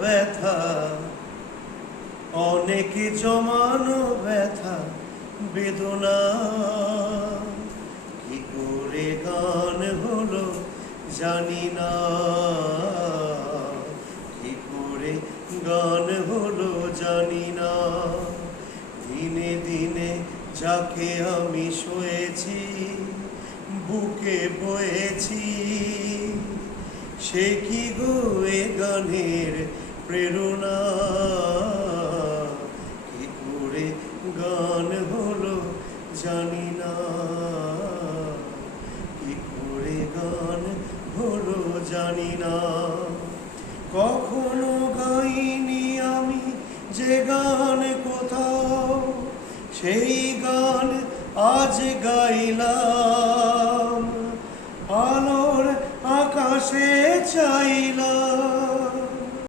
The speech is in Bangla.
ব্যথা, অনেক জমানো ব্যথা বেদনা। কি করে গান হলো জানি না, কি করে গান হলো জানি না। দিনে দিনে যাকে আমি শুয়েছি, বুকে বয়েছি, সে কি গো এ গানের প্রেরণা। কি করে গান হলো জানি না, কি করে গান হলো জানি না। কখনো গাইনি আমি যে গান কোথাও, সেই গান আজ গাইলাম। আলোর আকাশে চাইলাম,